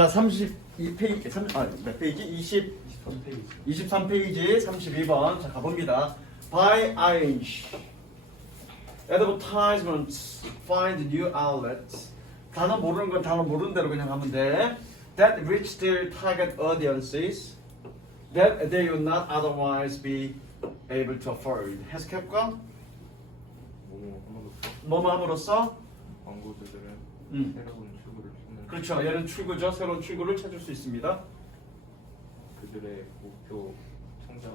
자, 32페이지, 몇 페이지? 23페이지 32번. 자, 가봅니다. Buy orange. Advertisements. Find new outlets. 단어 모르는 건 단어 모르는 대로 그냥 하면 돼. That reach their target audiences that they would not otherwise be able to afford. 해석해볼까? 뭐뭐 함으로써? 광고주들은 음. 새로운 출구를 찾는 그렇죠. 얘는 출구죠. 새로운 출구를 찾을 수 있습니다. 그들의 목표 청자에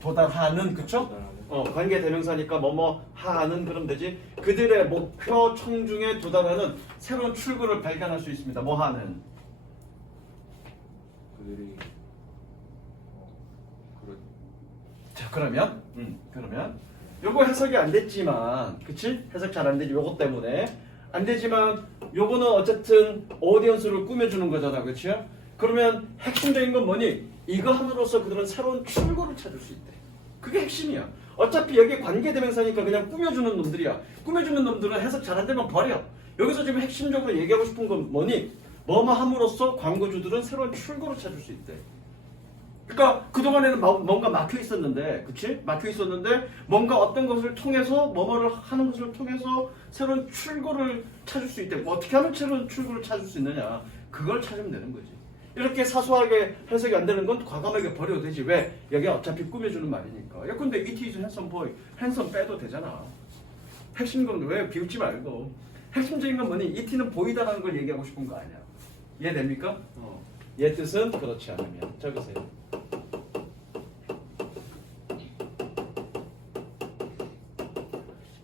도달하는 그쵸? 도달하는 관계 대명사니까 뭐뭐 하는 그럼 되지. 그들의 목표 청중에 도달하는 새로운 출구를 발견할 수 있습니다. 뭐 하는? 그들이 그런 자, 그러면 요거 해석이 안 됐지만, 그치? 해석 잘 안 되지. 요거 때문에 안 되지만 요거는 어쨌든 오디언스를 꾸며주는 거잖아, 그치? 그러면 핵심적인 건 뭐니? 이거 함으로써 그들은 새로운 출구를 찾을 수 있대. 그게 핵심이야. 어차피 여기 관계대명사니까 그냥 꾸며주는 놈들이야. 꾸며주는 놈들은 해석 잘 안 되면 버려. 여기서 지금 핵심적으로 얘기하고 싶은 건 뭐니? 뭐뭐 함으로써 광고주들은 새로운 출구를 찾을 수 있대. 그러니까 그동안에는 뭔가 막혀 있었는데, 그치? 막혀 있었는데 뭔가 어떤 것을 통해서 뭐뭐를 하는 것을 통해서 새로운 출구를 찾을 수 있대. 어떻게 하면 새로운 출구를 찾을 수 있느냐? 그걸 찾으면 되는 거지. 이렇게 사소하게 해석이 안 되는 건 과감하게 버려도 되지. 왜? 여기 어차피 꾸며주는 말이니까. 야, 근데 it is handsome boy. handsome 빼도 되잖아. 핵심 건 왜 비웃지 말고. 핵심적인 건 뭐니? it는 보이다라는 걸 얘기하고 싶은 거 아니야. 이해됩니까? 얘 뜻은 그렇지 않으면. 적으세요.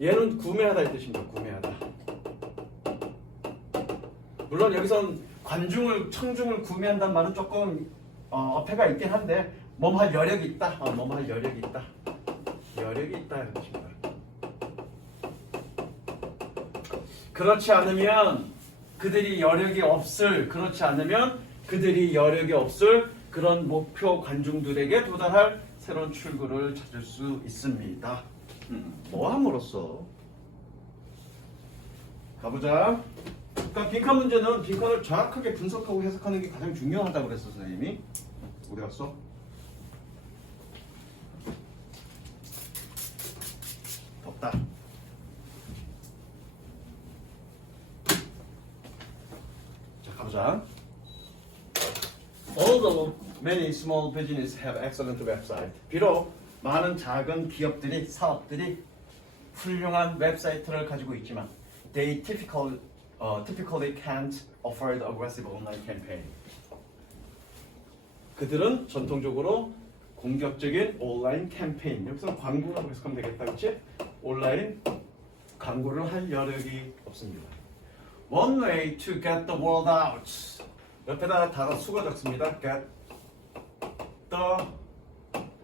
얘는 구매하다 이 뜻입니다. 구매하다. 물론 여기선 청중을 구매한다는 말은 조금 어폐가 있긴 한데 뭐뭐 할 여력이 있다. 뭐뭐 할 여력이 있다. 여력이 있다 이런 뜻입니다. 그렇지 않으면 그들이 여력이 없을 그런 목표 관중들에게 도달할 새로운 출구를 찾을 수 있습니다. 뭐 함으로써? 가보자. 그러니까 빈칸 문제는 빈칸을 정확하게 분석하고 해석하는 게 가장 중요하다고 그랬어, 선생님이. 어디 갔어? 덥다. 자, 가보자. Although many small businesses have excellent website. 비록 많은 작은 기업들이, 사업들이 훌륭한 웹사이트를 가지고 있지만 they typically can't afford aggressive online campaign. 그들은 전통적으로 공격적인 온라인 캠페인, 여기서 광고라고 해석하면 되겠다, 그치? 온라인 광고를 할 여력이 없습니다. One way to get the word out. 옆에다가 단어 수가 적습니다. Get the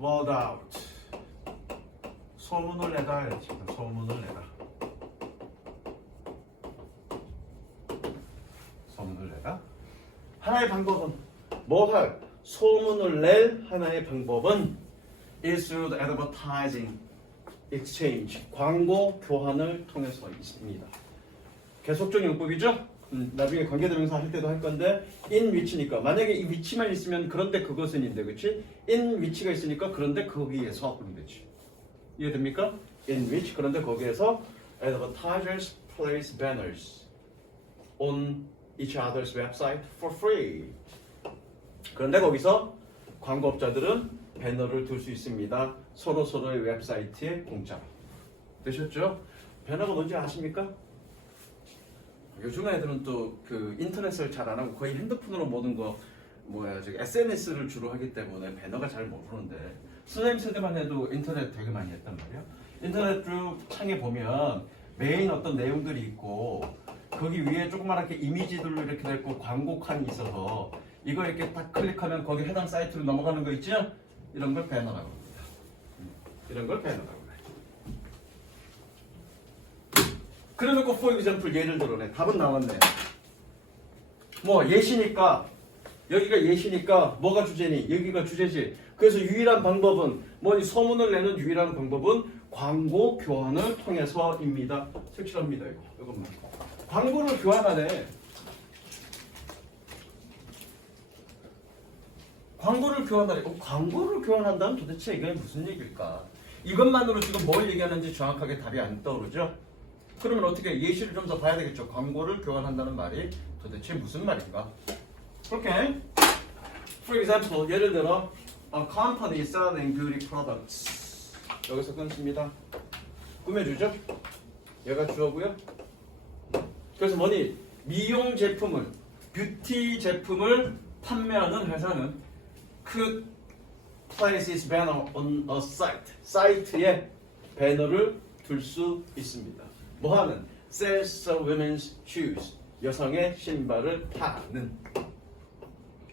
word out. 소문을 내다 이렇게 소문을 내다. 소문을 내다. 하나의 방법은 뭐 할? 소문을 낼 하나의 방법은 is through the advertising exchange. 광고 교환을 통해서 있습니다. 계속적 용법이죠? 나중에 관계대명사 할 때도 할 건데 in which니까 만약에 이 위치만 있으면 그런데 그것은인데 그치? in which가 있으니까 그런데 거기에서 그런 거지. 이해됩니까? in which 그런데 거기에서 advertisers place banners on each other's website for free. 그런데 거기서 광고업자들은 배너를 둘 수 있습니다. 서로의 웹사이트에 공짜로. 되셨죠? 배너가 뭔지 아십니까? 요즘 애들은 또 그 인터넷을 잘 안 하고 거의 핸드폰으로 모든 거 SNS를 주로 하기 때문에 배너가 잘 모르는데 선생님 세대만 해도 인터넷 되게 많이 했단 말이야. 인터넷 쭉 창에 보면 메인 어떤 내용들이 있고 거기 위에 조그맣게 이미지들로 이렇게 돼 있고 광고칸이 있어서 이거 이렇게 딱 클릭하면 거기 해당 사이트로 넘어가는 거 있죠? 이런 걸 배너라고 합니다. 이런 걸 배너라고 해요. 그래놓고 for example 예를 들어내. 답은 나왔네. 뭐 예시니까 여기가 예시니까 뭐가 주제니? 여기가 주제지. 그래서 유일한 방법은 뭐니? 소문을 내는 유일한 방법은 광고 교환을 통해서입니다. 색칠합니다. 이것만. 광고를 교환하네. 광고를 교환하래. 광고를 교환한다면 도대체 이게 무슨 얘기일까? 이것만으로 지금 뭘 얘기하는지 정확하게 답이 안 떠오르죠? 그러면 어떻게 예시를 좀 더 봐야 되겠죠? 광고를 교환한다는 말이 도대체 무슨 말인가? 오케이. For example, 예를 들어 A company selling beauty products. 여기서 끊습니다. 꾸며주죠? 얘가 주어고요. 그래서 뭐니? 미용 제품을, 뷰티 제품을 판매하는 회사는 그 places banner on a site. 사이트에 배너를 둘 수 있습니다. 뭐 하는? Sells women's shoes. 여성의 신발을 파는.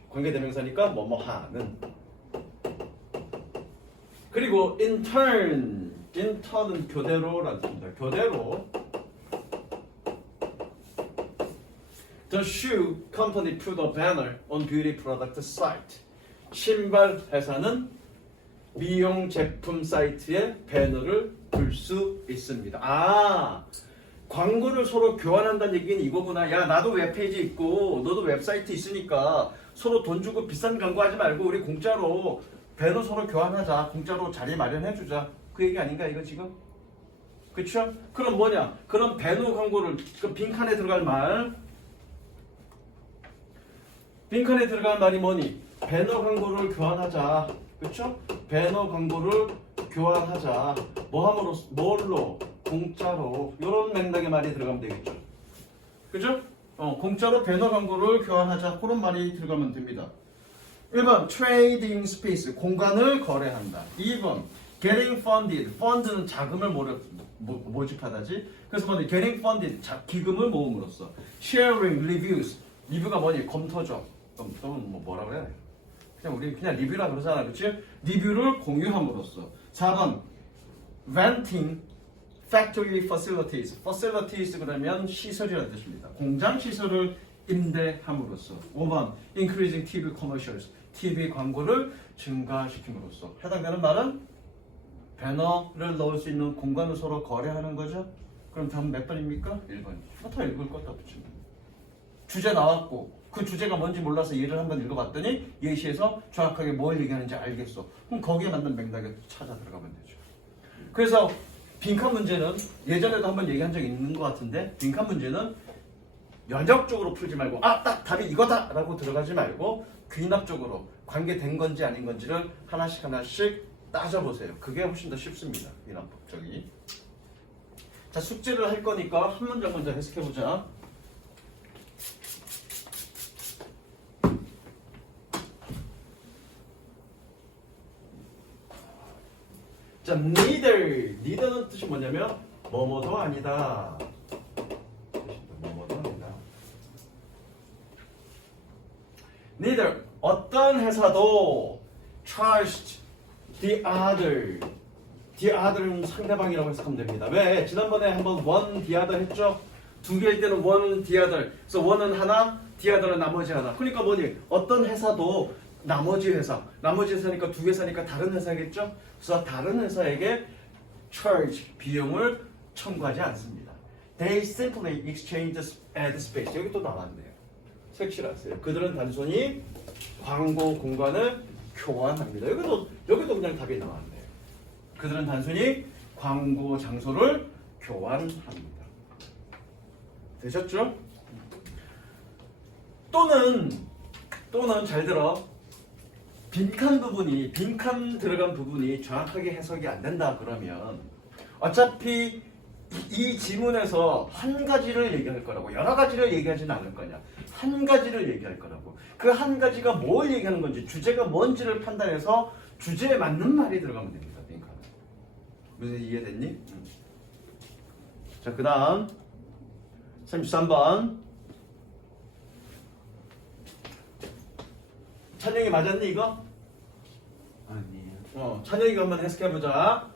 관계대명사니까 뭐뭐 하는. 그리고 intern은 교대로라는 뜻입니다. 교대로 The shoe company put a banner on beauty product site. 신발 회사는 미용 제품 사이트에 배너를 둘 수 있습니다. 아, 광고를 서로 교환한다는 얘기는 이거구나. 야, 나도 웹페이지 있고 너도 웹사이트 있으니까 서로 돈 주고 비싼 광고하지 말고 우리 공짜로 배너 서로 교환하자. 공짜로 자리 마련해주자. 그 얘기 아닌가 이거 지금? 그쵸? 그럼 뭐냐? 그럼 배너 광고를 그 빈칸에 들어갈 말, 빈칸에 들어갈 말이 뭐니? 배너 광고를 교환하자. 그쵸? 배너 광고를 교환하자. 뭐 함으로? 뭘로? 공짜로. 이런 맥락의 말이 들어가면 되겠죠. 그죠? 공짜로 배너 광고를 교환하자. 그런 말이 들어가면 됩니다. 1번 trading space, 공간을 거래한다. 2번 getting funded, fund는 자금을 모집하다지. 그래서 뭐니? getting funded, 기금을 모음으로써. sharing reviews, 리뷰가 뭐니? 검토죠. 검토는 뭐라 그래? 그냥 우리 그냥 리뷰라 그러잖아, 그렇지? 리뷰를 공유함으로써. 4번 renting factory facilities, facilities 그러면 시설이라는 뜻입니다. 공장 시설을 임대함으로써. 5번 increasing TV commercials, TV 광고를 증가시킴으로써. 해당되는 말은 배너를 넣을 수 있는 공간을 서로 거래하는 거죠. 그럼 다음 몇 번입니까? 1번. 다 읽을 것도 없지. 주제 나왔고 그 주제가 뭔지 몰라서 예를 한번 읽어봤더니 예시에서 정확하게 뭘 얘기하는지 알겠어. 그럼 거기에 맞는 맥락에 찾아 들어가면 되죠. 그래서 빈칸 문제는 예전에도 한번 얘기한 적이 있는 것 같은데, 빈칸 문제는 면역적으로 풀지 말고 딱 답이 이거다 라고 들어가지 말고 귀납적으로 관계된 건지 아닌 건지를 하나씩 따져보세요. 그게 훨씬 더 쉽습니다. 귀납법적이. 자, 숙제를 할 거니까 한 문장 먼저 해석해보자. 자, neither는 뜻이 뭐냐면 뭐뭐도 아니다. 뭐뭐도 아니다. neither, 어떤 회사도 trust the other. the other는 상대방이라고 해석하면 됩니다. 왜? 지난번에 한번 one the other 했죠? 두 개일 때는 one the other. 그래서 one은 하나, the other는 나머지 하나. 그러니까 뭐니? 어떤 회사도 나머지 회사니까 두 회사니까 다른 회사겠죠? 그래서 다른 회사에게 charge, 비용을 청구하지 않습니다. They simply exchange ad space. 여기 또 나왔네요. 색칠하세요. 그들은 단순히 광고 공간을 교환합니다. 여기도 그냥 답이 나왔네요. 그들은 단순히 광고 장소를 교환합니다. 되셨죠? 또는 잘 들어. 빈칸 들어간 부분이 정확하게 해석이 안 된다 그러면 어차피 이 지문에서 한 가지를 얘기할 거라고, 여러 가지를 얘기하지는 않을 거냐. 한 가지를 얘기할 거라고. 그 한 가지가 뭘 얘기하는 건지, 주제가 뭔지를 판단해서 주제에 맞는 말이 들어가면 됩니다. 빈칸은. 무슨 이해됐니? 자, 그 다음 33번. 찬영이 맞았니 이거? 아니에요. 찬영이가 한번 해석해보자.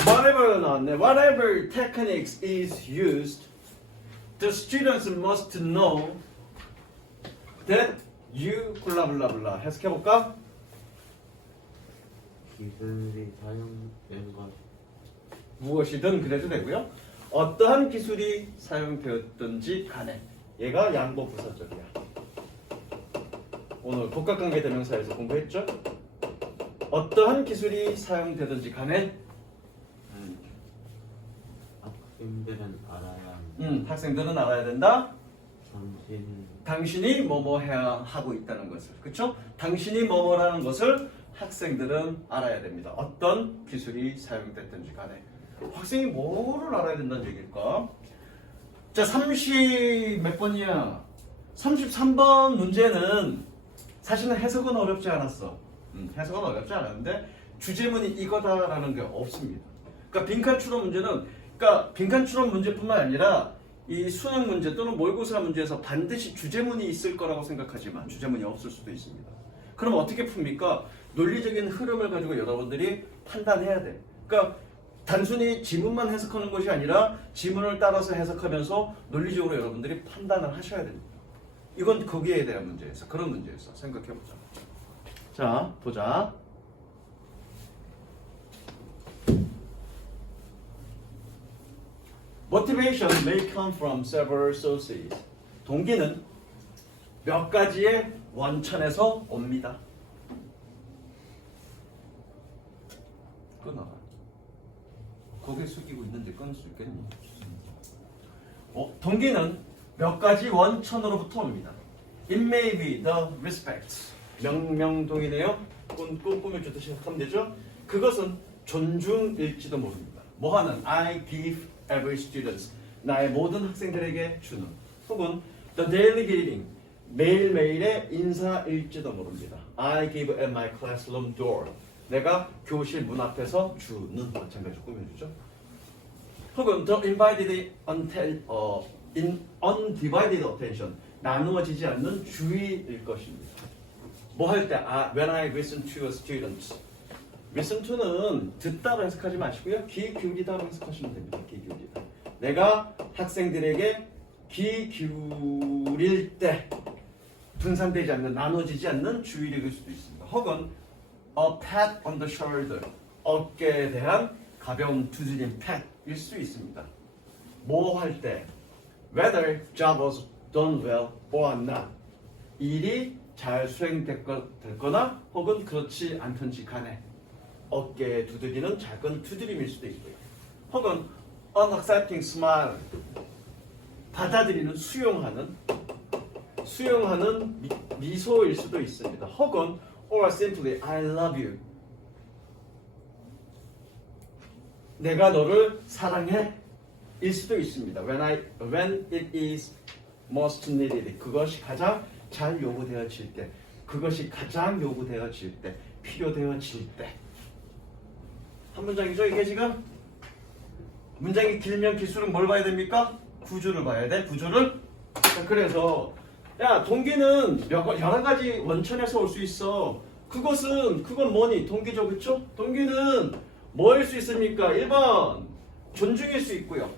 Whatever 나왔네. Whatever techniques is used, the students must know that you 블라블라블라. 해석해볼까? 기술이 사용된 것. 무엇이든 그래도 되고요. 어떠한 기술이 사용되었든지 간에 얘가 양보 부사적이야. 오늘 복합관계 대명사에서 공부했죠? 어떠한 기술이 사용되든지 간에 학생들은 알아야 학생들은 알아야 된다. 당신 당신이 뭐뭐 해야 하고 있다는 것을. 그쵸? 당신이 뭐뭐라는 것을 학생들은 알아야 됩니다. 어떤 기술이 사용됐든지 간에. 학생이 뭐를 알아야 된다는 얘기일까? 자, 30 몇 번이야? 33번 문제는 사실은 해석은 어렵지 않았어. 해석은 어렵지 않았는데 주제문이 이거다라는 게 없습니다. 그러니까 빈칸 추론 문제는 그러니까 빈칸 추론 문제뿐만 아니라 이 수능 문제 또는 모의고사 문제에서 반드시 주제문이 있을 거라고 생각하지만 주제문이 없을 수도 있습니다. 그럼 어떻게 풉니까? 논리적인 흐름을 가지고 여러분들이 판단해야 돼. 그러니까 단순히 지문만 해석하는 것이 아니라 지문을 따라서 해석하면서 논리적으로 여러분들이 판단을 하셔야 됩니다. 이건 거기에 대한 문제에서 그런 문제에서 생각해보자. 자, 보자. Motivation may come from several sources. 동기는 몇 가지의 원천에서 옵니다. 끊어라. 고개 숙이고 있는데 끊을 수 있겠니? 동기는 몇 가지 원천으로부터 옵니다. It may be the respect. 명명동이네요. 꿈을 주듯이 하면 되죠? 그것은 존중일지도 모릅니다. 뭐하는? I give every student. 나의 모든 학생들에게 주는. 혹은 the daily greeting. 매일매일의 인사일지도 모릅니다. I give at my classroom door. 내가 교실 문 앞에서 주는 마찬가지로 꾸며주죠. 혹은 the undivided attention. 나누어지지 않는 주의일 것입니다. 뭐 할 때? When I listen to a student. listen to는 듣다로 해석하지 마시고요. 귀 기울이다로 해석하시면 됩니다. 귀 기울이다. 내가 학생들에게 귀 기울일 때 분산되지 않는, 나눠지지 않는 주의력일 수도 있습니다. 혹은 a pat on the shoulder. 어깨에 대한 가벼운 두드림 pat일 수 있습니다. 뭐 할 때? Whether job was done well or not. 일이 잘 수행됐거나 혹은 그렇지 않던지 간에 어깨에 두드리는 작은 두드림일 수도 있고요. 혹은 unaccepting smile. 받아들이는, 수용하는 미소일 수도 있습니다. 혹은 or simply I love you. 내가 너를 사랑해 일 수도 있습니다. When it is most needed. 그것이 가장 잘 요구되어질 때, 그것이 가장 요구되어질 때, 필요되어질 때. 한 문장이죠 이게 지금? 문장이 길면 길수록 뭘 봐야 됩니까? 구조를 봐야 돼. 구조를. 자, 그래서 야, 동기는 여러 가지 원천에서 올 수 있어. 그건 뭐니? 동기죠, 그쵸? 동기는 뭐일 수 있습니까? 1번 존중일 수 있고요.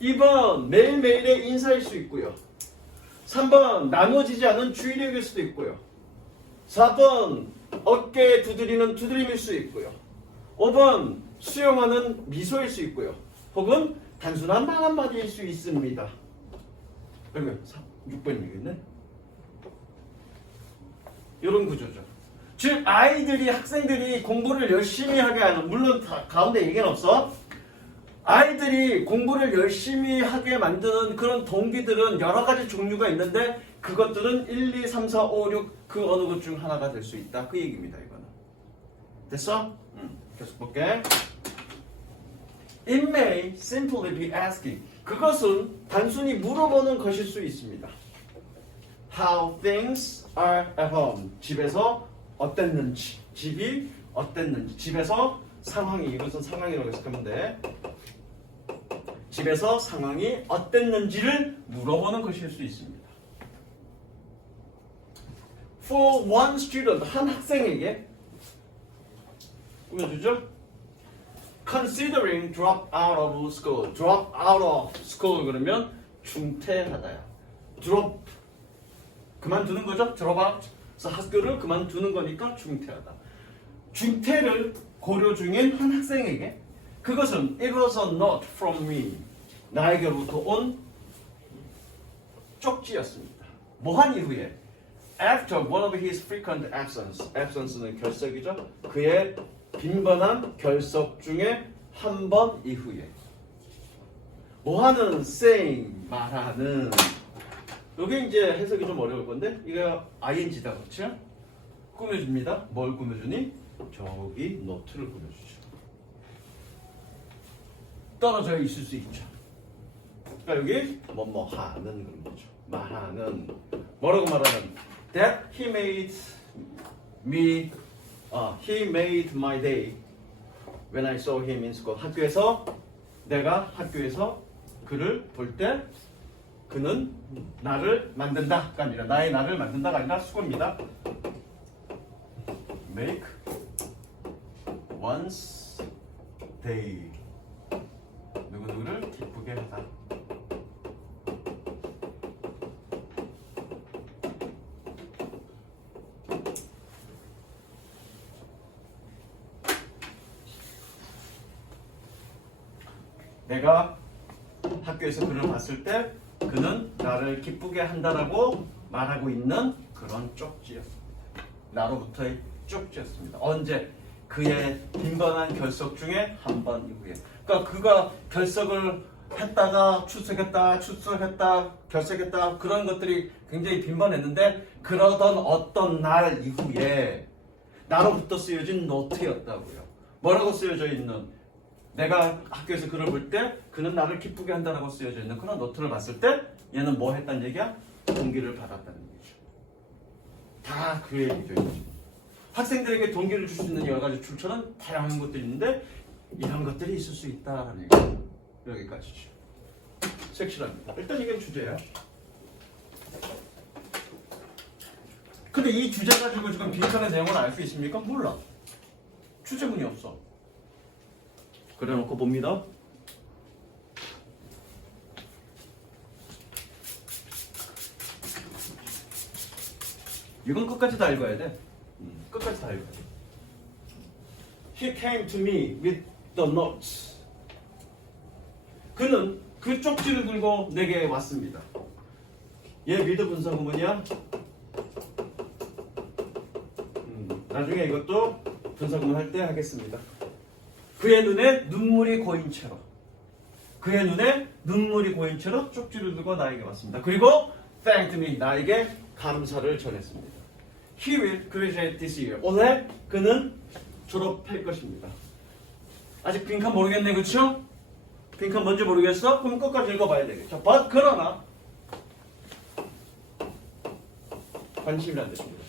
2번 매일매일의 인사일 수 있고요. 3번 나누어지지 않은 주의력일 수도 있고요. 4번 어깨에 두드리는 두드림일 수 있고요. 5번 수용하는 미소일 수 있고요. 혹은 단순한 말 한마디일 수 있습니다. 그러면 6번이겠네? 이런 구조죠. 즉 학생들이 공부를 열심히 하게 하는, 물론 가운데 얘기는 없어. 아이들이 공부를 열심히 하게 만드는 그런 동기들은 여러 가지 종류가 있는데 그것들은 1, 2, 3, 4, 5, 6 그 어느 것 중 하나가 될 수 있다. 그 얘기입니다. 이거는. 됐어? 계속 볼게. It may simply be asking. 그것은 단순히 물어보는 것일 수 있습니다. How things are at home. 집에서 어땠는지. 집이 어땠는지. 집에서 상황이, 이것은 상황이라고 해석하면 돼. 집에서 상황이 어땠는지를 물어보는 것일 수 있습니다. For one student, 한 학생에게 꾸며주죠. Considering drop out of school. Drop out of school 그러면 중퇴하다야. Drop 그만두는 거죠. Drop out. 그래서 학교를 그만두는 거니까 중퇴하다. 중퇴를 고려 중인 한 학생에게 그것은 it was a note from me. 나에게로부터 온 쪽지였습니다. 뭐한 이후에 after one of his frequent absence는 결석이죠. 그의 빈번한 결석 중에 한 번 이후에 뭐하는 saying 말하는 여기 이제 해석이 좀 어려울 건데 이거 ing다 그렇죠? 꾸며줍니다. 뭘 꾸며주니? 저기 노트를 꾸며주죠. 떨어져 있을 수 있죠. 그러니까 여기 뭐뭐 하는 그런 거죠. 말하는 뭐라고 말하는 that he made my day when I saw him in school. 내가 학교에서 그를 볼 때 그는 나를 만든다가 아니라 나의 나를 만든다가 아니라 수고입니다. make one's day 누구누구를 기쁘게 하다. 내가 학교에서 그를 봤을 때 그는 나를 기쁘게 한다라고 말하고 있는 그런 쪽지였습니다. 나로부터의 쪽지였습니다. 언제? 그의 빈번한 결석 중에 한 번 이후에. 그러니까 그가 결석을 했다가 출석했다, 결석했다 그런 것들이 굉장히 빈번했는데 그러던 어떤 날 이후에 나로부터 쓰여진 노트였다고요. 뭐라고 쓰여져 있는? 내가 학교에서 그를 볼 때 그는 나를 기쁘게 한다라고 쓰여져 있는 그런 노트를 봤을 때 얘는 뭐 했다는 얘기야? 동기를 받았다는 얘기죠. 다 그 얘기죠. 학생들에게 동기를 줄 수 있는 여러 가지 출처는 다양한 것들이 있는데 이런 것들이 있을 수 있다라는 얘기죠. 여기까지죠. 섹시합니다. 일단 이게 주제야. 근데 이 주제 가지고 지금 빈칸의 내용을 알 수 있습니까? 몰라. 주제문이 없어. 그래 놓고 봅니다. 이건 끝까지 다 읽어야 돼. 끝까지 다 읽어야 돼. He came to me with the notes. 그는 그 쪽지를 들고 내게 왔습니다. 얘 with 분사구문이야. 나중에 이것도 분사구문 할 때 하겠습니다. 그의 눈에 눈물이 고인 채로 쪽지를 들고 나에게 왔습니다. 그리고 thanked me, 나에게 감사를 전했습니다. He will graduate this year. 올해 그는 졸업할 것입니다. 아직 빈칸 모르겠네, 그렇죠? 빈칸 뭔지 모르겠어? 그럼 끝까지 읽어봐야 되겠죠. But 그러나 관심이란 뜻입니다.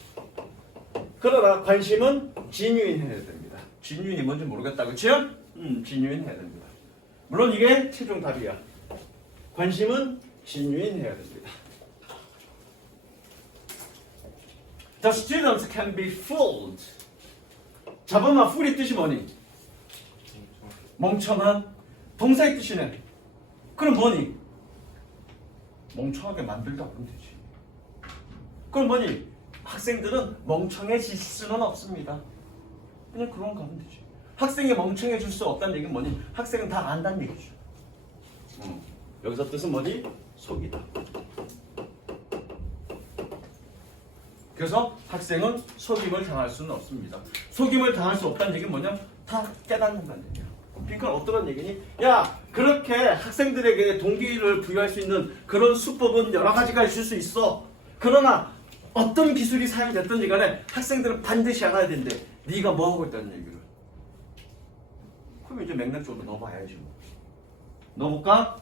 그러나 관심은 genuine 해야 됩니다. genuine이 뭔지 모르겠다, 그렇죠? genuine 해야 됩니다. 물론 이게 최종 답이야. 관심은 genuine 해야 됩니다. The students can be fooled. 잡으면 fool이 뜻이 뭐니? 멍청한. 동사의 뜻이네. 그럼 뭐니? 멍청하게 만들다 그러면 되지. 그럼 뭐니? 학생들은 멍청해질 수는 없습니다. 그냥 그런 거 하면 되지. 학생이 멍청해질 수 없다는 얘기는 뭐니? 학생은 다 안다는 얘기죠. 여기서 뜻은 뭐지? 속이다. 그래서 학생은 속임을 당할 수는 없습니다. 속임을 당할 수 없다는 얘기는 뭐냐? 다 깨닫는다는 얘기야. 그러니까 어떤 얘기니? 야, 그렇게 학생들에게 동기를 부여할 수 있는 그런 수법은 여러 가지가 있을 수 있어. 그러나 어떤 기술이 사용됐든지 간에 학생들은 반드시 알아야 된대. 네가 뭐 하고 있다는 얘기를. 그럼 이제 맥락적으로 넣어봐야지 뭐. 넣어볼까?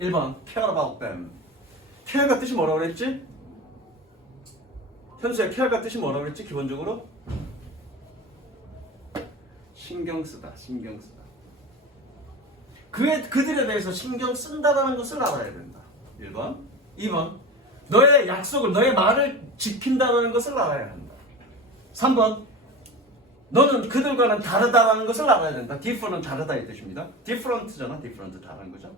1번 care about them. care가 뜻이 뭐라고 그랬지? 현수야, care가 뜻이 뭐라고 그랬지? 기본적으로 신경 쓰다. 그들에 대해서 신경 쓴다라는 것을 알아야 된다. 1번. 2번. 너의 약속을, 너의 말을 지킨다는 것을 알아야 한다. 3번. 너는 그들과는 다르다라는 것을 알아야 된다. different은 다르다 이 뜻입니다. different잖아. different 다른 거죠.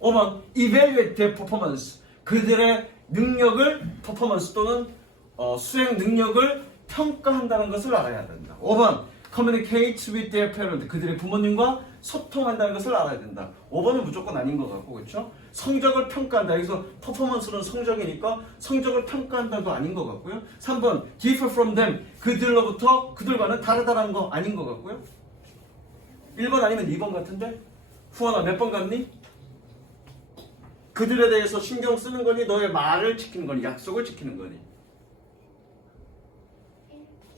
5번. evaluate their performance. 그들의 능력을 performance 또는 수행 능력을 평가한다는 것을 알아야 된다. 5번. communicate with their parent. 그들의 부모님과 소통한다는 것을 알아야 된다. 5번은 무조건 아닌 것 같고, 그렇죠? 성적을 평가한다. 여기서 퍼포먼스는 성적이니까 성적을 평가한다도 아닌 것 같고요. 3번 differ from them, 그들로부터 그들과는 다르다는 거 아닌 것 같고요. 1번 아니면 2번 같은데? 후원아 몇 번 같니? 그들에 대해서 신경 쓰는 거니 너의 말을 지키는 거니 약속을 지키는 거니?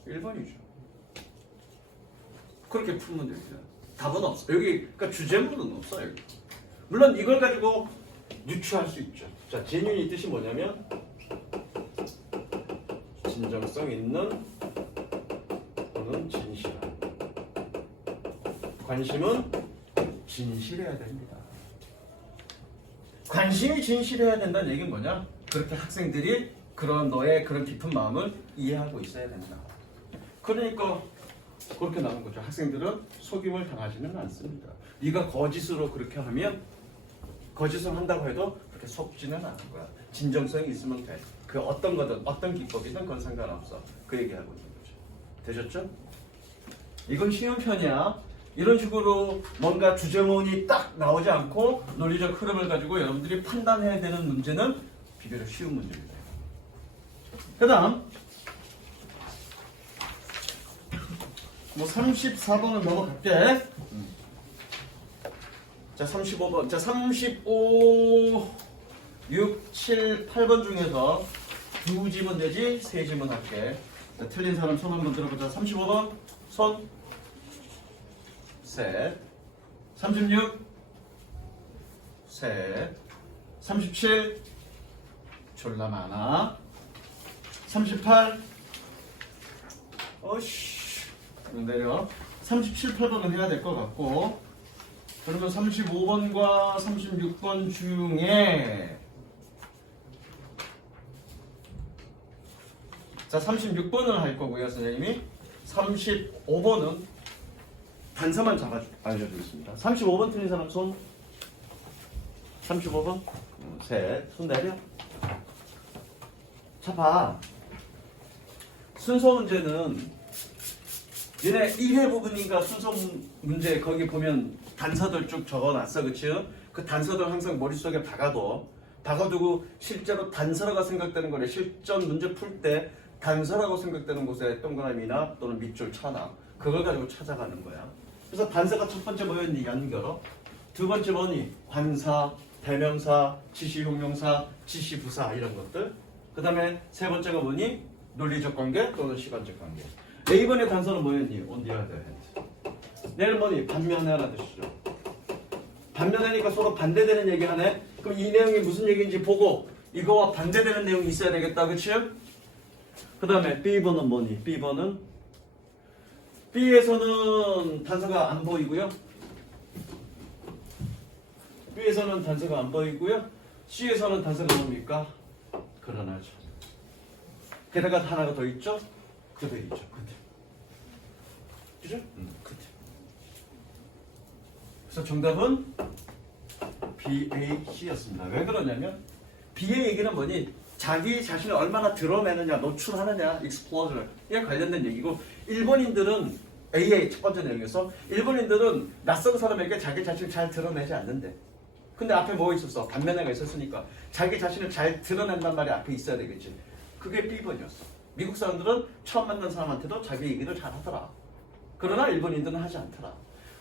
1번이죠. 그렇게 풀면 됩니다. 답은 없어. 여기 그러니까 주제문은 없어요. 여기. 물론 이걸 가지고 유추할 수 있죠. 자, genuine이 뜻이 뭐냐면 진정성 있는 또는 진실한. 관심은 진실해야 됩니다. 관심이 진실해야 된다는 얘기는 뭐냐? 그렇게 학생들이 그런 너의 그런 깊은 마음을 이해하고 있어야 된다. 그러니까 그렇게 나온 거죠. 학생들은 속임을 당하지는 않습니다. 네가 거짓으로 그렇게 하면 거짓을 한다고 해도 그렇게 속지는 않은 거야. 진정성이 있으면 돼. 그 어떤 거든 어떤 기법이든 그건 상관없어. 그 얘기하고 있는 거죠. 되셨죠? 이건 쉬운 편이야. 이런 식으로 뭔가 주제문이 딱 나오지 않고 논리적 흐름을 가지고 여러분들이 판단해야 되는 문제는 비교적 쉬운 문제입니다. 그 다음 뭐 34번은 넘어갈게. 자 35번 자 35, 6, 7, 8번 중에서 2지문 되지 3지문 할게. 자, 틀린 사람 손 한번 들어보자. 35번 손 셋, 36 셋, 37 졸라 많아, 38 어이씨 내려. 37, 8번은 해야 될 것 같고, 그러면 35번과 36번 중에 자 36번을 할 거고요. 선생님이 35번은 단서만 알려드리겠습니다. 35번 틀린 사람 손. 35번 셋, 손 내려. 자 봐, 순서 문제는 얘네 1회 부분인가 순서 문제 거기 보면 단서들 쭉 적어놨어. 그치? 그 단서들 항상 머릿속에 박아두고 실제로 단서라고 생각되는 거래. 실전 문제 풀 때 단서라고 생각되는 곳에 동그라미나 또는 밑줄 쳐놔. 그걸 가지고 찾아가는 거야. 그래서 단서가 첫 번째 뭐였니? 연결어. 두 번째 뭐니? 관사, 대명사, 지시형용사, 지시부사 이런 것들. 그 다음에 세 번째가 뭐니? 논리적 관계 또는 시간적 관계. A번의 단서는 뭐였니? On the other hand. 내일 뭐니? 반면하라는 뜻이죠. 반면하니까 서로 반대되는 얘기하네. 그럼 이 내용이 무슨 얘기인지 보고 이거와 반대되는 내용이 있어야 되겠다. 그치? 그 다음에 B번은 뭐니? B번은 B에서는 단서가 안 보이고요. B에서는 단서가 안 보이고요. C에서는 단서가 뭡니까? 그러나죠. 게다가 하나가 더 있죠? 그대 있죠. 그대. 그죠? 그대. 그래서 정답은 B, A, C였습니다. 왜 그러냐면 B의 얘기는 뭐니? 자기 자신을 얼마나 드러내느냐, 노출하느냐, exposure에 관련된 얘기고, 일본인들은 A의 첫 번째 내용에서 일본인들은 낯선 사람에게 자기 자신을 잘 드러내지 않는데, 근데 앞에 뭐 있었어? 반면에가 있었으니까 자기 자신을 잘 드러낸단 말이 앞에 있어야 되겠지. 그게 B번이었어. 미국 사람들은 처음 만난 사람한테도 자기 얘기를 잘 하더라. 그러나 일본인들은 하지 않더라.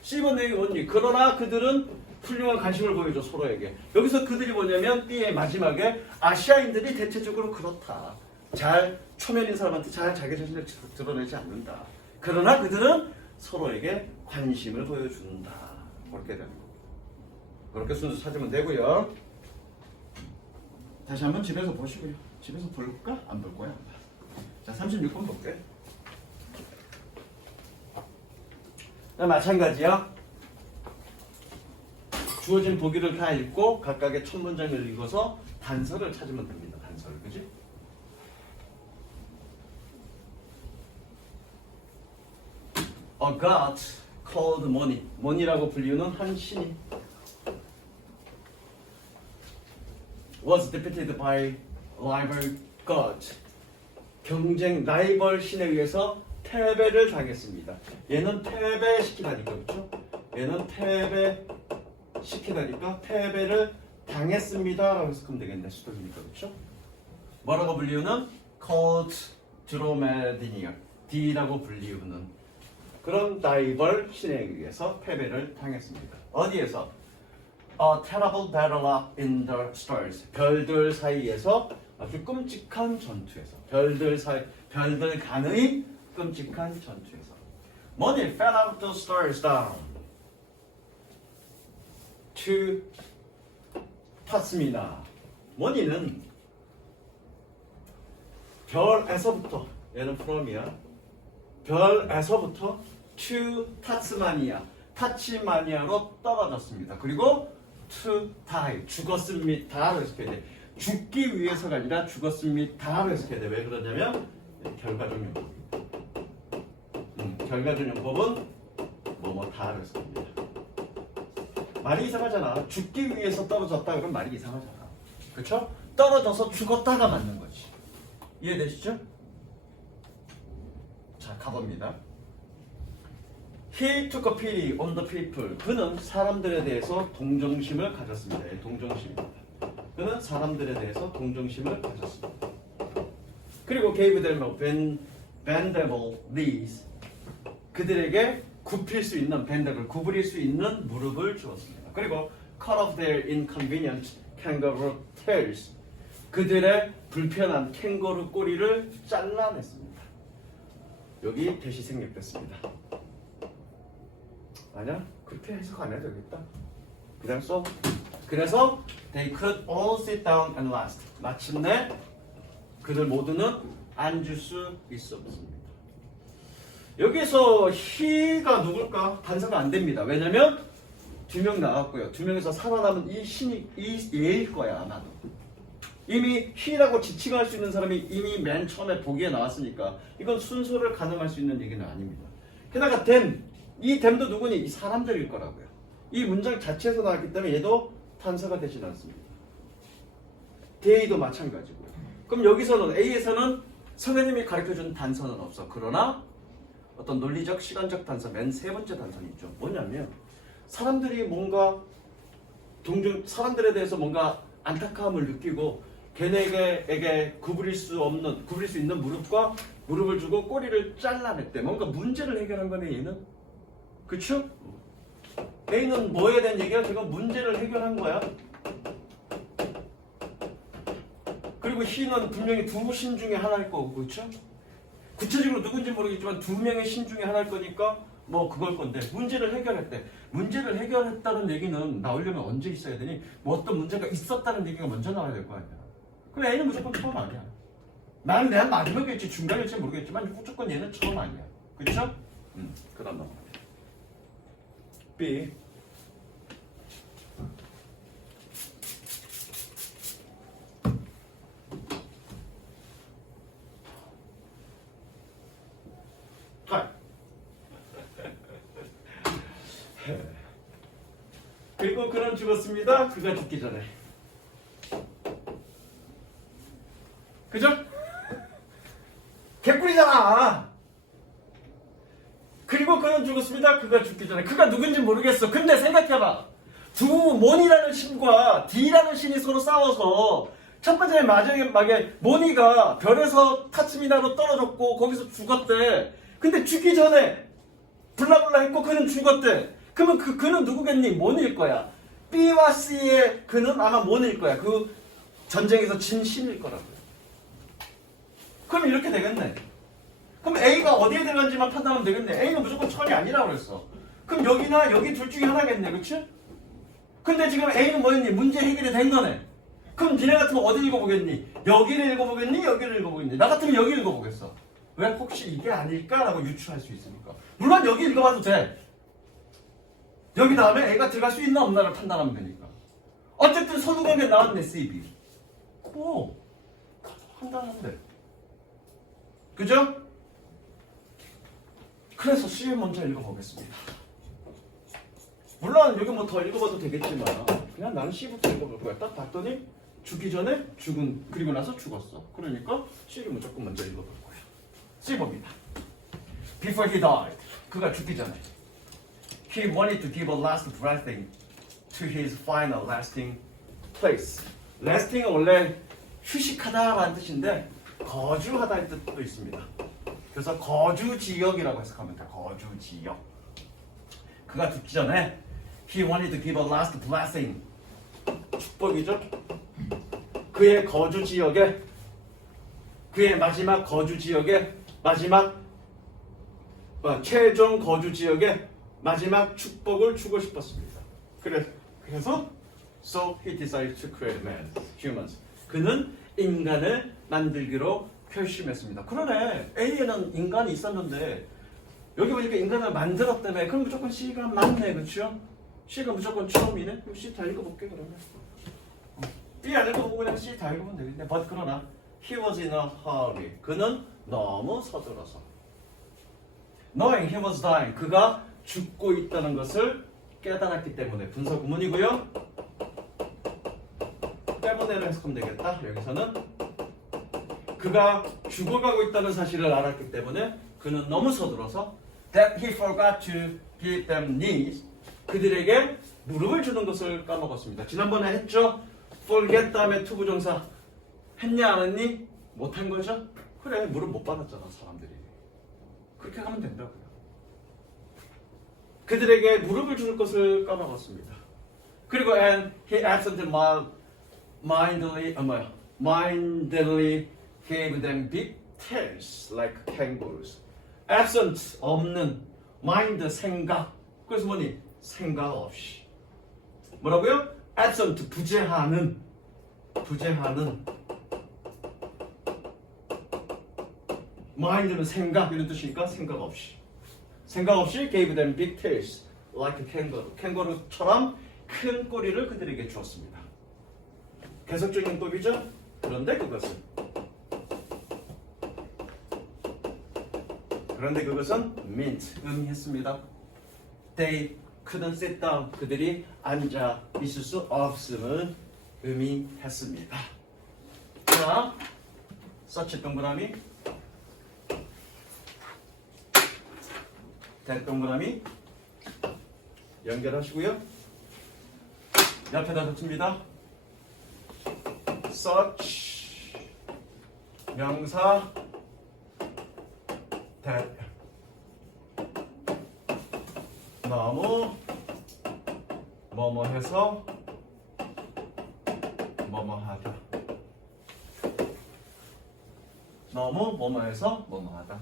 C번 내용이 뭐니? 그러나 그들은 훌륭한 관심을 보여줘, 서로에게. 여기서 그들이 뭐냐면 B의 마지막에 아시아인들이 대체적으로 그렇다. 잘 초면인 사람한테 잘 자기 자신을 드러내지 않는다. 그러나 그들은 서로에게 관심을 보여준다. 그렇게 되는 거고. 그렇게 순서 찾으면 되고요. 다시 한번 집에서 보시고요. 집에서 볼까? 안 볼 거야? 자, 36번 볼게. 마찬가지야. 주어진 보기를 다 읽고 각각의 첫 문장을 읽어서 단서를 찾으면 됩니다. 단서를, 그지? A god called money. money라고 불리우는 한 신이 was defeated by rival god. 경쟁 라이벌 신에 의해서 패배를 당했습니다. 얘는 패배시키다니까, 그렇죠? 얘는 패배시키다니까 패배를 당했습니다 라고 해석하면 되겠네. 수동이니까. 그렇죠? 뭐라고 불리우는? called dromedania D라고 불리우는 그런 다이벌 신에게 의해서 패배를 당했습니다. 어디에서? A terrible battle up in the stars. 별들 사이에서 아주 끔찍한 전투에서. 별들 간의 끔찍한 전투에서. Money fell out of the stars down to 탔습니다. money는 별에서부터 얘는 from이야. 별에서부터 to 타츠마니아로 떨어졌습니다. 그리고 to die 죽었습니다로 해석해야 돼. 죽기 위해서가 아니라 죽었습니다로 해석해야 돼. 왜 그러냐면 결과적 용법입니다. 결과적 용법은 뭐다로 해석합니다. 말이 이상하잖아. 죽기 위해서 떨어졌다 그러면 말이 이상하잖아. 그렇죠? 떨어져서 죽었다가 맞는 거지. 이해되시죠? 자, 가봅니다. He took a pity on the people. 그는 사람들에 대해서 동정심을 가졌습니다. 동정심입니다. 그는 사람들에 대해서 동정심을 가졌습니다. 그리고 gave them a bendable knees. 그들에게 굽힐 수 있는 bendable, 구부릴 수 있는 무릎을 주었습니다. 그리고 cut off their inconvenient kangaroo tails. 그들의 불편한 캥거루 꼬리를 잘라냈습니다. 여기 대시 생략됐습니다. 아니야? 그렇게 해석 안 해도 되겠다. 그냥 써. 그래서 they could all sit down and rest. 마침내 그들 모두는 앉을 수 있었습니다. 여기서 he가 누굴까? 단서가 안 됩니다. 왜냐면 두 명 나왔고요. 두 명에서 살아남은 이 신이 얘일 거야 아마도. 이미 he라고 지칭할 수 있는 사람이 이미 맨 처음에 보기에 나왔으니까 이건 순서를 가늠할 수 있는 얘기는 아닙니다. 게다가 them, 이 them도 누구니? 이 사람들일 거라고요. 이 문장 자체에서 나왔기 때문에 얘도 단서가 되진 않습니다. they도 마찬가지고요. 그럼 여기서는 A에서는 선생님이 가르쳐준 단서는 없어. 그러나 어떤 논리적, 시간적 단서, 맨 세 번째 단서는 있죠. 뭐냐면 사람들이 뭔가 사람들에 대해서 뭔가 안타까움을 느끼고 걔네에게 구부릴 수 있는 무릎과 무릎을 주고 꼬리를 잘라냈대. 뭔가 문제를 해결한 거네 얘는. 그쵸? A는 뭐에 대한 얘기야? 제가 문제를 해결한 거야. 그리고 he는 분명히 두 신 중에 하나일 거고, 그쵸? 구체적으로 누군지 모르겠지만 두 명의 신 중에 하나일 거니까 뭐 그걸 건데 문제를 해결했대. 문제를 해결했다는 얘기는 나오려면 언제 있어야 되니? 뭐 어떤 문제가 있었다는 얘기가 먼저 나와야 될 거 아니야. 그럼 A는 무조건 처음 아니야. 나는 내가 마지막일지 중간일지 모르겠지만 무조건 얘는 처음 아니야. 그쵸? 그 다음 넘어가요. B. 그리고 그는 죽었습니다. 그가 죽기 전에. 그죠? 개꿀이잖아. 그리고 그는 죽었습니다. 그가 죽기 전에. 그가 누군지 모르겠어. 근데 생각해봐. 두 모니라는 신과 D라는 신이 서로 싸워서 첫 번째 마지막에 모니가 별에서 타츠미나로 떨어졌고 거기서 죽었대. 근데 죽기 전에 블라블라 했고 그는 죽었대. 그러면 그는 누구겠니? 모니일 거야. B와 C의 그는 아마 모니일 거야. 그 전쟁에서 진 신일 거라고요. 그럼 이렇게 되겠네. 그럼 A가 어디에 들어간지만 판단하면 되겠네. A는 무조건 천이 아니라고 그랬어. 그럼 여기나 여기 둘 중에 하나겠네. 그치? 근데 지금 A는 뭐였니? 문제 해결이 된 거네. 그럼 니네 같으면 어디 읽어보겠니? 여기를 읽어보겠니? 여기를 읽어보겠니? 나 같으면 여기 읽어보겠어. 왜? 혹시 이게 아닐까라고 유추할 수 있으니까. 물론 여기 읽어봐도 돼. 여기 다음에 A가 들어갈 수 있나 없나를 판단하면 되니까. 어쨌든 선후관계 나왔네. CB. 오, 판단한대. 그죠? 그래서 C를 먼저 읽어보겠습니다. 물론 여기 뭐 더 읽어봐도 되겠지만 그냥 나는 C부터 읽어볼 거야. 딱 봤더니 죽기 전에 죽은, 그리고 나서 죽었어. 그러니까 C를 무조건 먼저 읽어볼 거야. C 봅니다. Before he died. 그가 죽기 전에. He wanted to give a last breathing to his final resting place. resting은 원래 휴식하다라는 뜻인데 거주하다의 뜻도 있습니다. 그래서 거주 지역이라고 해석하면 돼. 거주 지역. 그가 죽기 전에 he wanted to give a last blessing. 축복이죠. 그의 거주 지역에 그의 마지막 거주 지역에 마지막 최종 거주 지역에 마지막 축복을 주고 싶었습니다. 그래서 so he decided to create man, humans. 그는 인간을 만들기로 결심했습니다. 그러네. A에는 인간이 있었는데 여기 보니까 인간을 만들었다며. 그럼 무조건 C가 맞네, 그렇죠? C가 무조건 처음이네. 그럼 C 다 읽어볼게 그러면. B 안 읽어보고 그냥 C 다 읽으면 되겠네. But 그러나 he was in a hurry. 그는 너무 서둘러서. Knowing he was dying. 그가 죽고 있다는 것을 깨달았기 때문에 분사 구문이고요. 때문에를 해석하면 되겠다. 여기서는 그가 죽어가고 있다는 사실을 알았기 때문에 그는 너무 서둘러서 that he forgot to give them knees. 그들에게 무릎을 주는 것을 까먹었습니다. 지난번에 했죠? forget 다음에 투부정사 했냐 안 했니? 못한 거죠? 그래, 무릎 못 받았잖아 사람들이. 그렇게 하면 된다고요. 그들에게 무릎을 주는 것을 까먹었습니다. 그리고 and he mindedly gave them big tails like kangaroos. absent 없는, mind 생각. 그래서 뭐니? 생각 없이. 뭐라고요? absent 부재하는 mind는 생각 이런 뜻이니까 생각 없이 gave them big tails like kangaroo. 캥거루처럼 큰 꼬리를 그들에게 주었습니다. 계속적인 법이죠. 그런데 그것은 meant 의미했습니다. They couldn't sit down. 그들이 앉아 있을 수 없음을 의미했습니다. 자, such 동그라미, that 동그라미 연결하시고요. 옆에다 붙입니다. such 명사 that 너무 뭐뭐해서 뭐뭐하다. 너무 뭐뭐해서 뭐뭐하다.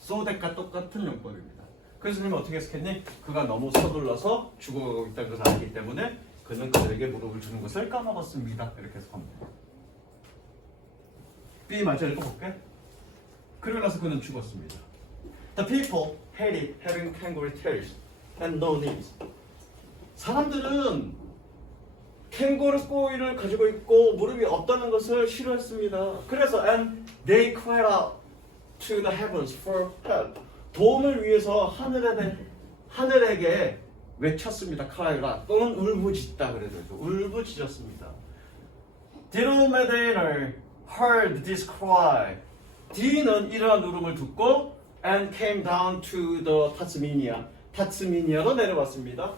so that과 똑같은 용법입니다. 그래서 선생님이 어떻게 해석했니? 그가 너무 서둘러서 죽어가고 있다는 것을 알기 때문에 그는 그들에게 무릎을 주는 것을 까먹었습니다. 이렇게 해석하면 돼요. B 맞아 읽어볼게. 그러고 나서 그는 죽었습니다. The people hated having kangaroo tails and no knees. 사람들은 캥거루 꼬리를 가지고 있고 무릎이 없다는 것을 싫어했습니다. 그래서 and they cried out to the heavens for help. 도움을 위해서 하늘에게 외쳤습니다. cry가 또는 울부짖다 그래도 울부짖었습니다. Dromedary heard this cry. D는 이러한 울음을 듣고 and came down to the 타스미니아로 내려왔습니다.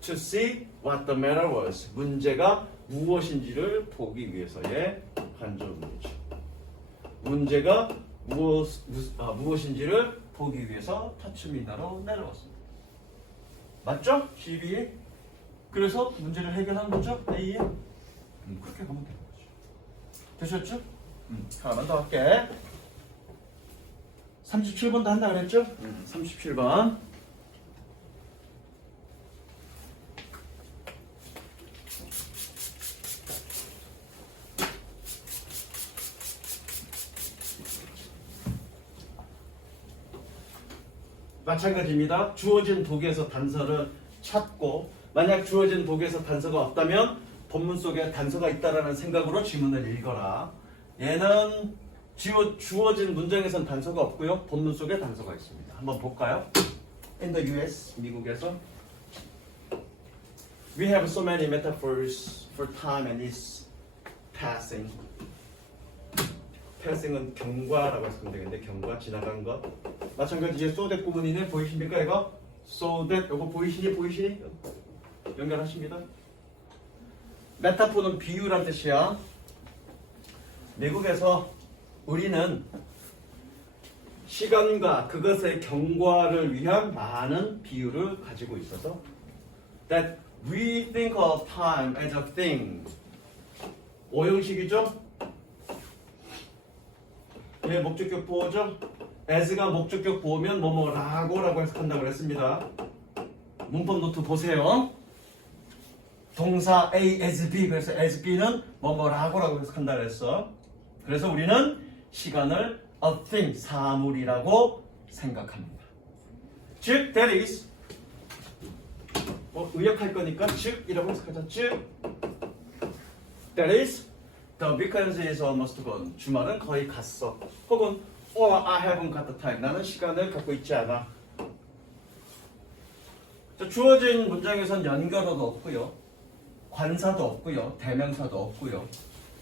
To see what the matter was. 문제가 무엇인지를 보기 위해서의 간접문이죠. 문제가 무엇인지를 보기 위해서 타츠미나로 내려왔습니다. 맞죠? 12. 그래서 문제를 해결한 거죠? A에. 그렇게 가면 되는 거죠. 되셨죠? 하나만 더 할게. 37번도 한다 그랬죠? 37번. 마찬가지입니다. 주어진 독에서 단서를 찾고 만약 주어진 독에서 단서가 없다면 본문 속에 단서가 있다라는 생각으로 지문을 읽어라. 얘는 주어진 문장에선 단서가 없고요. 본문 속에 단서가 있습니다. 한번 볼까요? In the US, 미국에서 We have so many metaphors for time and its passing. passing은 경과라고 했으면 되겠는데 경과, 지나간 것. 마찬가지 이제 소댓 구문이네. 보이십니까 이거? So that 요거 보이시니? 연결하십니다. 메타포는 비유란 뜻이야. 미국에서 우리는 시간과 그것의 경과를 위한 많은 비유를 가지고 있어서 that we think of time as a thing. 오형식이죠? 예, 목적격 보호죠? as가 목적격 보호면 뭐뭐라고라고 해석한다고 그랬습니다. 문법 노트 보세요. 동사 A as B, 그래서 as B는 뭐뭐라고라고 해석한다고 그랬어. 그래서 우리는 시간을 a thing, 사물이라고 생각합니다. 즉, that is 의역할 거니까 즉이라고 해석하자. 즉, that is the weekend is almost gone. 주말은 거의 갔어. 혹은 or I haven't got the time. 나는 시간을 갖고 있지 않아. 주어진 문장에선 연결어도 없고요. 관사도 없고요. 대명사도 없고요.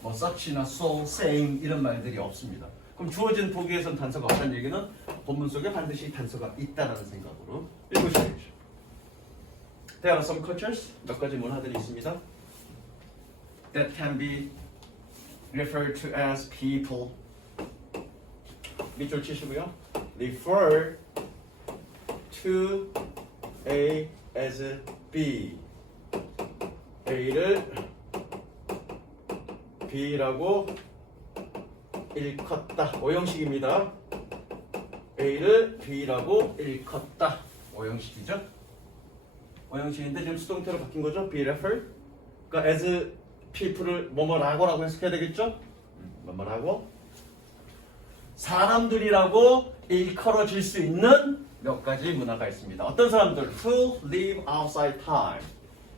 뭐 such나 so, same 이런 말들이 없습니다. 그럼 주어진 보기에선 단서가 없다는 얘기는 본문 속에 반드시 단서가 있다라는 생각으로 읽으셔야죠. There are some cultures, 몇 가지 문화들이 있습니다. That can be referred to as people. 밑줄 치시고요. Refer to A as B. A를 B라고 일컫다. 오형식입니다. A를 B라고 일컫다. 오형식이죠. 오형식인데 지금 수동태로 바뀐 거죠. Be referred. 그러니까 as people을 뭐뭐라고라고 해석해야 되겠죠. 뭐뭐라고 사람들이라고 일컬어질 수 있는 몇 가지 문화가 있습니다. 어떤 사람들? Who live outside time.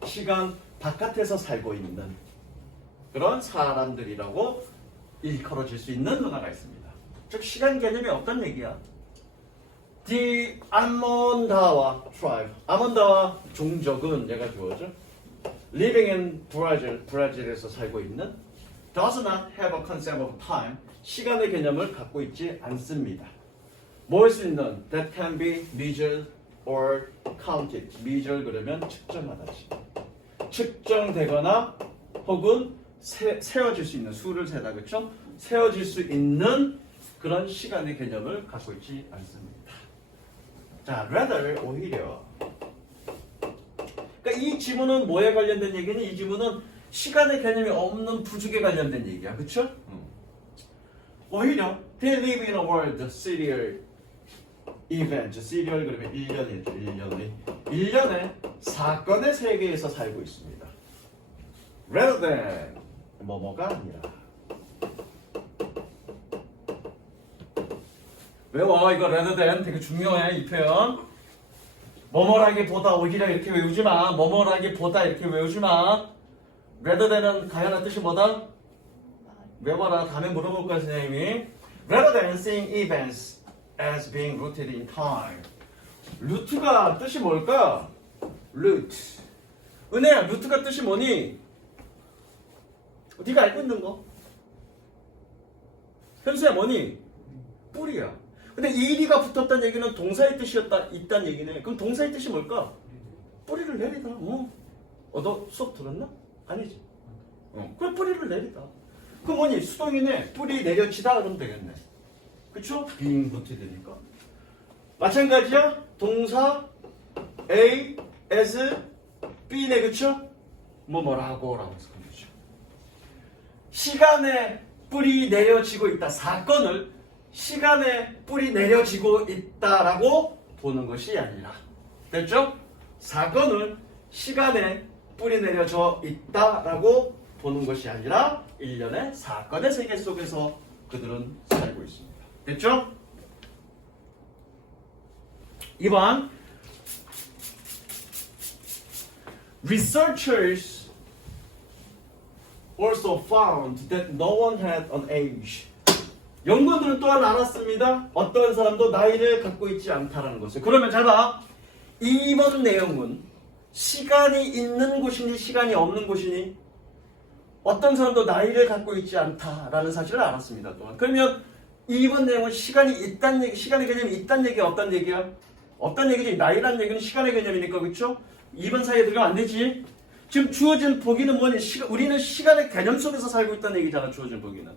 시간 바깥에서 살고 있는 그런 사람들이라고 일컬어질 수 있는 문화가 있습니다. 즉 시간 개념이 없단 얘기야. The 아몬다와 tribe. 아몬다와 종족은 얘가 주어져. Living in Brazil. 브라질에서 살고 있는 does not have a concept of time. 시간의 개념을 갖고 있지 않습니다. 뭐 할 수 있는? That can be measured or counted. measure 그러면 측정하다지. 측정되거나 혹은 세워질 수 있는 수를 세다 그렇죠? 세워질 수 있는 그런 시간의 개념을 갖고 있지 않습니다. 자, rather 오히려. 그러니까 이 지문은 뭐에 관련된 얘기는? 이 지문은 시간의 개념이 없는 부족에 관련된 얘기야, 그렇죠? 오히려 they live in a world serial event. serial 그러면 1년이죠. 1년에 사건의 세계에서 살고 있습니다. rather than 뭐뭐가 아니라. 외워. 이거 rather than 되게 중요해. 이 표현. 뭐뭐라기보다 오히려 이렇게 외우지 마. 뭐뭐라기보다 이렇게 외우지 마. rather than은 가연한 뜻이 뭐다? 외워라. 다음에 물어볼 거야 선생님이. rather than seeing events as being rooted in time. 루트가 뜻이 뭘까? root. 은혜야, 루트가 뜻이 뭐니? 네가 알고 있는 거. 현수야 뭐니? 뿌리야. 근데 이리가 붙었다는 얘기는 동사의 뜻이었다 있다는 얘기네. 그럼 동사의 뜻이 뭘까? 뿌리를 내리다. 너 수업 들었나? 아니지. 그래 뿌리를 내리다. 그럼 뭐니? 수동이네. 뿌리 내려치다 그러면 되겠네. 그쵸? being rooted니까. 마찬가지야. 동사 A as B네. 그쵸? 뭐라고 라고 해서 그러죠. 시간에 뿌리 내려지고 있다. 사건을 시간에 뿌리 내려지고 있다라고 보는 것이 아니라. 됐죠? 사건을 시간에 뿌리 내려져 있다라고 보는 것이 아니라 1년의 사건의 세계 속에서 그들은 살고 있습니다. 됐죠? 2번 Researchers also found that no one had an age. 연구원들은 또한 알았습니다. 어떤 사람도 나이를 갖고 있지 않다라는 것을. 그러면 잘 봐. 이번 내용은 시간이 있는 곳이니 시간이 없는 곳이니 어떤 사람도 나이를 갖고 있지 않다라는 사실을 알았습니다. 또한. 그러면 이번 내용은 시간이 있다는 얘기, 시간의 개념이 있다는 얘기야, 없다는 얘기야? 없다는 얘기지. 나이라는 얘기는 시간의 개념이니까 그렇죠? 2번 사이에 들어가면 안 되지. 지금 주어진 보기는 뭐니? 우리는 시간의 개념 속에서 살고 있다는 얘기잖아. 주어진 보기는.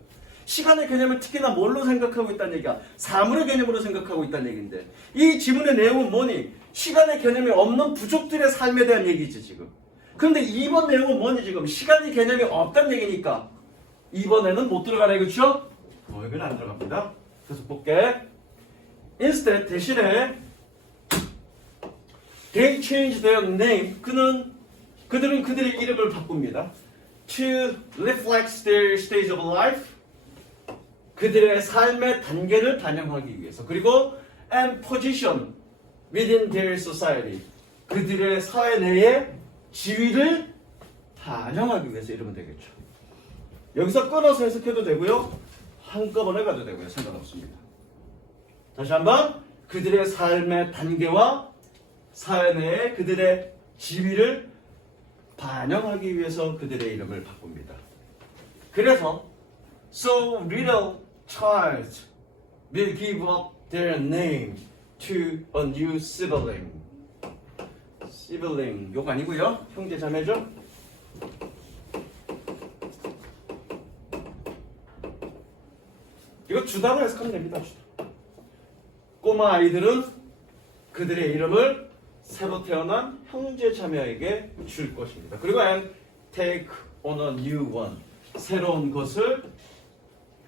시간의 개념을 특히나 뭘로 생각하고 있다는 얘기야? 사물의 개념으로 생각하고 있다는 얘기인데 이 지문의 내용은 뭐니? 시간의 개념이 없는 부족들의 삶에 대한 얘기지 지금. 그런데 2번 내용은 뭐니 지금? 시간의 개념이 없다는 얘기니까 2번에는 못 들어가네 그렇죠? 여기는 안 들어갑니다. 계속 볼게. Instead 대신에 They changed their name. 그들은 그들의 이름을 바꿉니다. To reflect their stage of life. 그들의 삶의 단계를 반영하기 위해서. 그리고 and position within their society. 그들의 사회 내에 지위를 반영하기 위해서 이러면 되겠죠. 여기서 끊어서 해석해도 되고요. 한꺼번에 가도 되고요. 상관없습니다. 다시 한번 그들의 삶의 단계와 사회 내에 그들의 지위를 반영하기 위해서 그들의 이름을 바꿉니다. 그래서 So little child will give up their name to a new sibling. sibling 욕 아니고요. 형제 자매죠. 이거 주다로 해석하면 됩니다. 주다. 꼬마 아이들은 그들의 이름을 새로 태어난 형제 자매에게 줄 것입니다. 그리고 and take on a new one. 새로운 것을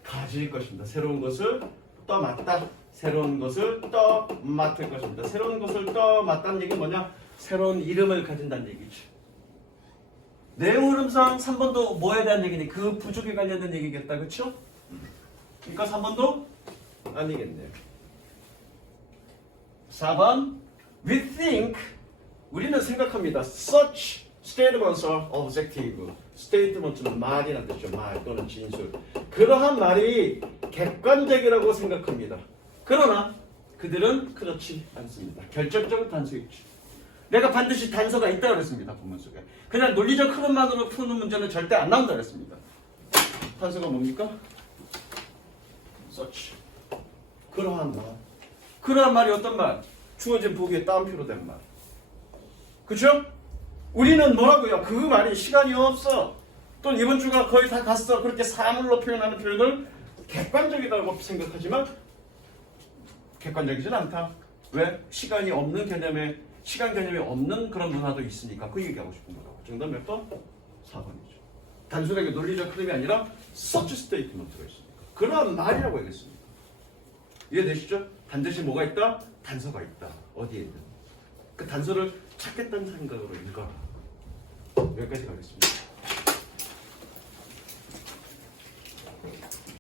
가질 것입니다. 새로운 것을 떠맡다. 새로운 것을 떠맡을 것입니다. 새로운 것을 떠맡다는 얘기는 뭐냐? 새로운 이름을 가진다는 얘기죠. 내용 흐름상 3번도 뭐에 대한 얘기니? 그 부족에 관련된 얘기겠다. 그렇죠? 그러니까 3번도 아니겠네요. 4번 We think 우리는 생각합니다. Such statements are objective. statement는 말이란 뜻이죠. 말 또는 진술. 그러한 말이 객관적이라고 생각합니다. 그러나 그들은 그렇지 않습니다. 결정적 단서있죠. 내가 반드시 단서가 있다고 그랬습니다. 본문 속에. 그냥 논리적 흐름만으로 푸는 문제는 절대 안 나온다고 그랬습니다. 단서가 뭡니까? such. 그러한 말. 그러한 말이 어떤 말? 주어진 보기에 따옴표로 된 말. 그쵸? 우리는 뭐라고요? 그 말이 시간이 없어. 또 이번 주가 거의 다 갔어. 그렇게 사물로 표현하는 표현을 객관적이라고 생각하지만 객관적이진 않다. 왜? 시간이 없는 개념에 시간 개념이 없는 그런 문화도 있으니까 그 얘기하고 싶은 거라고. 정답 몇 번? 4번이죠. 단순하게 논리적 흐름이 아니라 such statement가 있으니까. 그런 말이라고 얘기했습니다. 이해되시죠? 반드시 뭐가 있다? 단서가 있다. 어디에든. 그 단서를 찾겠다는 생각으로 읽어라. 여기까지 가겠습니다.